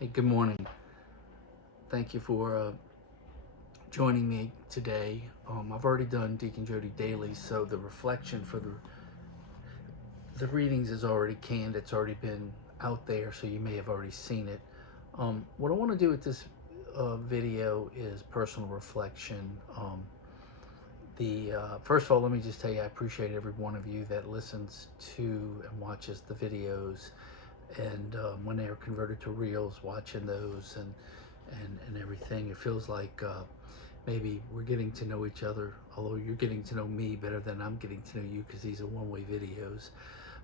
Hey, good morning. Thank you for joining me today. I've already done Deacon Jodi daily, so the reflection for the readings is already canned. It's already been out there, so you may have already seen it. What I want to do with this video is personal reflection. The First of all, let me just tell you, I appreciate every one of you that listens to and watches the videos, and when they are converted to reels, watching those and everything. It feels like maybe we're getting to know each other, although you're getting to know me better than I'm getting to know you because these are one-way videos.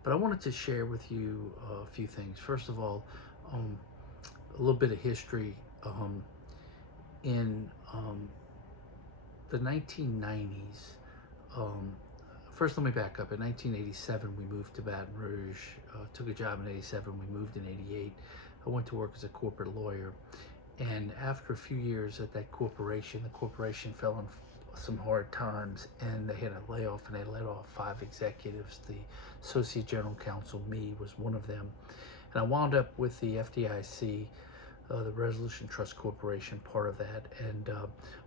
But I wanted to share with you a few things. First of all, a little bit of history. In the 1990s, first let me back up. In 1987, we moved to Baton Rouge, took a job in 87, we moved in 88. I went to work as a corporate lawyer. And after a few years at that corporation, the corporation fell in some hard times and they had a layoff, and they let off 5 executives. The associate general counsel, me, was one of them. And I wound up with the FDIC, the Resolution Trust Corporation, part of that, and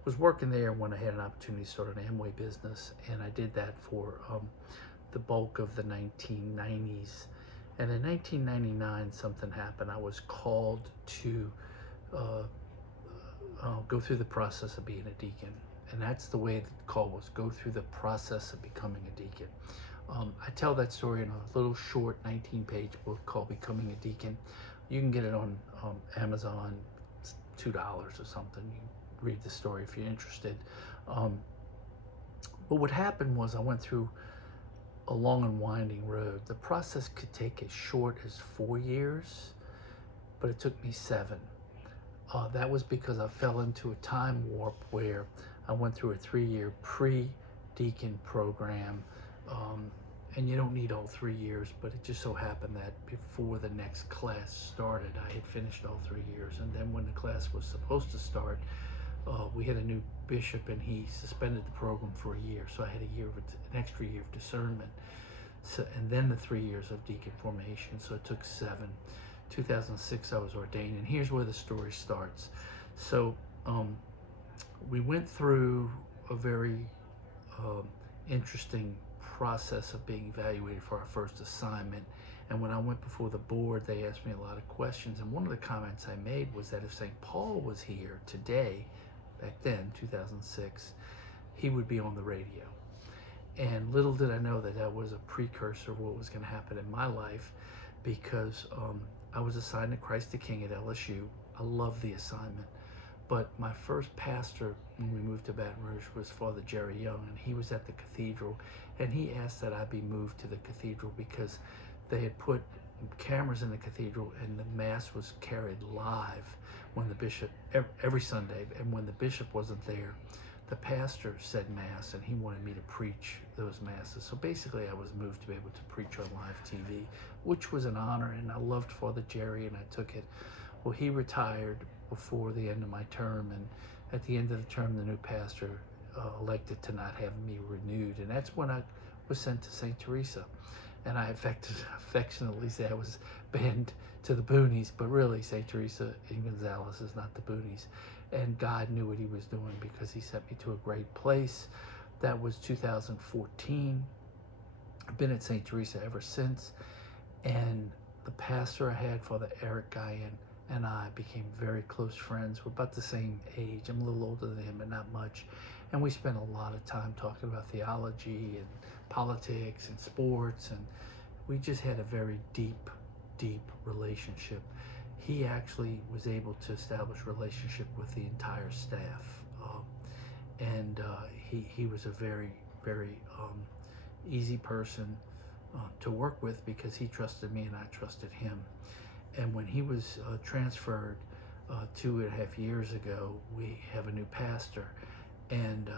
was working there when I had an opportunity to start an Amway business. And I did that for the bulk of the 1990s. And in 1999, something happened. I was called to go through the process of being a deacon. And that's the way the call was: go through the process of becoming a deacon. I tell that story in a little short 19-page book called Becoming a Deacon. You can get it on Amazon. It's $2 or something. You can read the story if you're interested. But what happened was I went through a long and winding road. The process could take as short as 4 years, but it took me 7. That was because I fell into a time warp where I went through a 3-year pre-deacon program. And you don't need all 3 years, but it just so happened that before the next class started, I had finished all 3 years. And then when the class was supposed to start, we had a new bishop, and he suspended the program for a year. So I had an extra year of discernment. So, and then the 3 years of deacon formation. So it took 7. 2006, I was ordained, and here's where the story starts. So we went through a very interesting process of being evaluated for our first assignment. And when I went before the board, they asked me a lot of questions. And one of the comments I made was that if St. Paul was here today, back then, 2006, he would be on the radio. And little did I know that that was a precursor of what was going to happen in my life, because I was assigned to Christ the King at LSU. I loved the assignment. But my first pastor when we moved to Baton Rouge was Father Jerry Young, and he was at the cathedral, and he asked that I be moved to the cathedral because they had put cameras in the cathedral, and the mass was carried live when the bishop, every Sunday, and when the bishop wasn't there, the pastor said mass, and he wanted me to preach those masses. So basically I was moved to be able to preach on live TV, which was an honor, and I loved Father Jerry, and I took it. Well, he retired before the end of my term, and at the end of the term, the new pastor elected to not have me renewed, and that's when I was sent to St. Teresa. And I affectionately say I was banned to the boonies, but really St. Teresa in Gonzales is not the boonies. And God knew what he was doing, because he sent me to a great place. That was 2014. I've been at St. Teresa ever since. And the pastor I had, Father Eric Guyan, and I became very close friends. We're about the same age. I'm a little older than him, but not much. And we spent a lot of time talking about theology and politics and sports, and we just had a very deep relationship. He actually was able to establish relationship with the entire staff, and he was a very easy person to work with, because he trusted me and I trusted him. And when he was transferred 2.5 years ago, we have a new pastor. And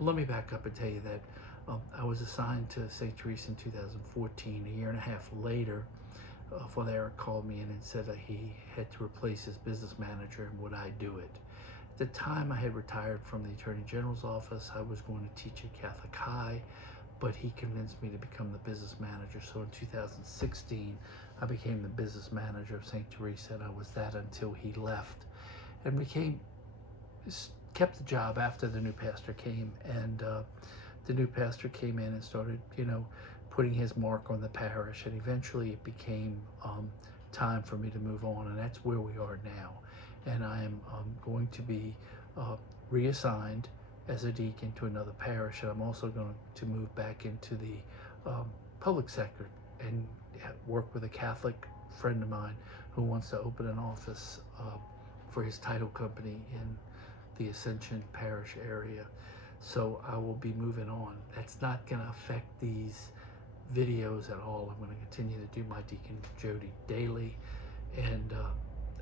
let me back up and tell you that I was assigned to St. Teresa in 2014. A year and a half later, Father Eric called me in and said that he had to replace his business manager, and would I do it? At the time, I had retired from the Attorney General's office. I was going to teach at Catholic High, but he convinced me to become the business manager. So in 2016, I became the business manager of St. Teresa, and I was that until he left, and kept the job after the new pastor came. And the new pastor came in and started, putting his mark on the parish, and eventually it became time for me to move on, and that's where we are now. And I am going to be reassigned as a deacon to another parish, and I'm also going to move back into the public sector and work with a Catholic friend of mine who wants to open an office for his title company in the Ascension Parish area. So I will be moving on. That's not going to affect these videos at all. I'm going to continue to do my Deacon Jodi daily, and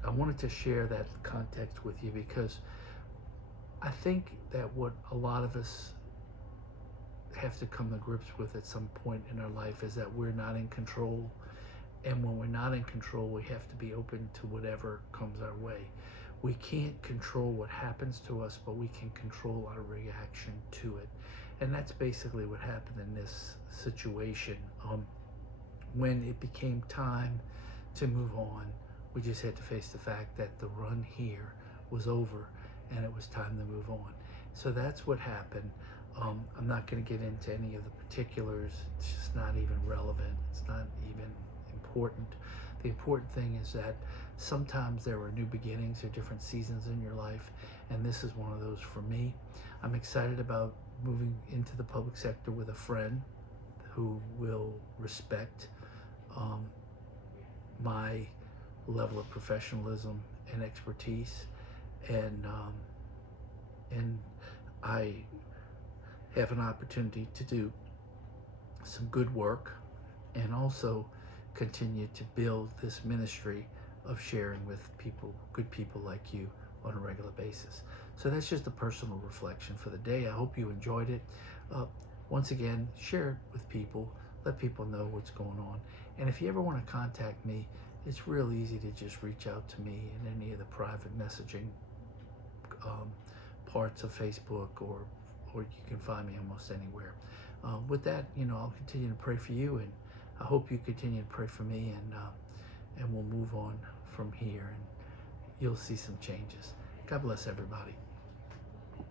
I wanted to share that context with you because I think that what a lot of us have to come to grips with at some point in our life is that we're not in control, and when we're not in control, we have to be open to whatever comes our way. We can't control what happens to us, but we can control our reaction to it. And that's basically what happened in this situation. When it became time to move on, we just had to face the fact that the run here was over and it was time to move on. So that's what happened. I'm not going to get into any of the particulars. It's just not even relevant. It's not even important. The important thing is that sometimes there are new beginnings or different seasons in your life, and this is one of those for me. I'm excited about moving into the public sector with a friend who will respect my level of professionalism and expertise, and I have an opportunity to do some good work and also continue to build this ministry of sharing with people, good people like you, on a regular basis. So that's just a personal reflection for the day. I hope you enjoyed it. Once again, share it with people. Let people know what's going on. And if you ever want to contact me, it's real easy to just reach out to me in any of the private messaging parts of Facebook, or you can find me almost anywhere. With that, I'll continue to pray for you, and I hope you continue to pray for me, and we'll move on from here, and you'll see some changes. God bless everybody.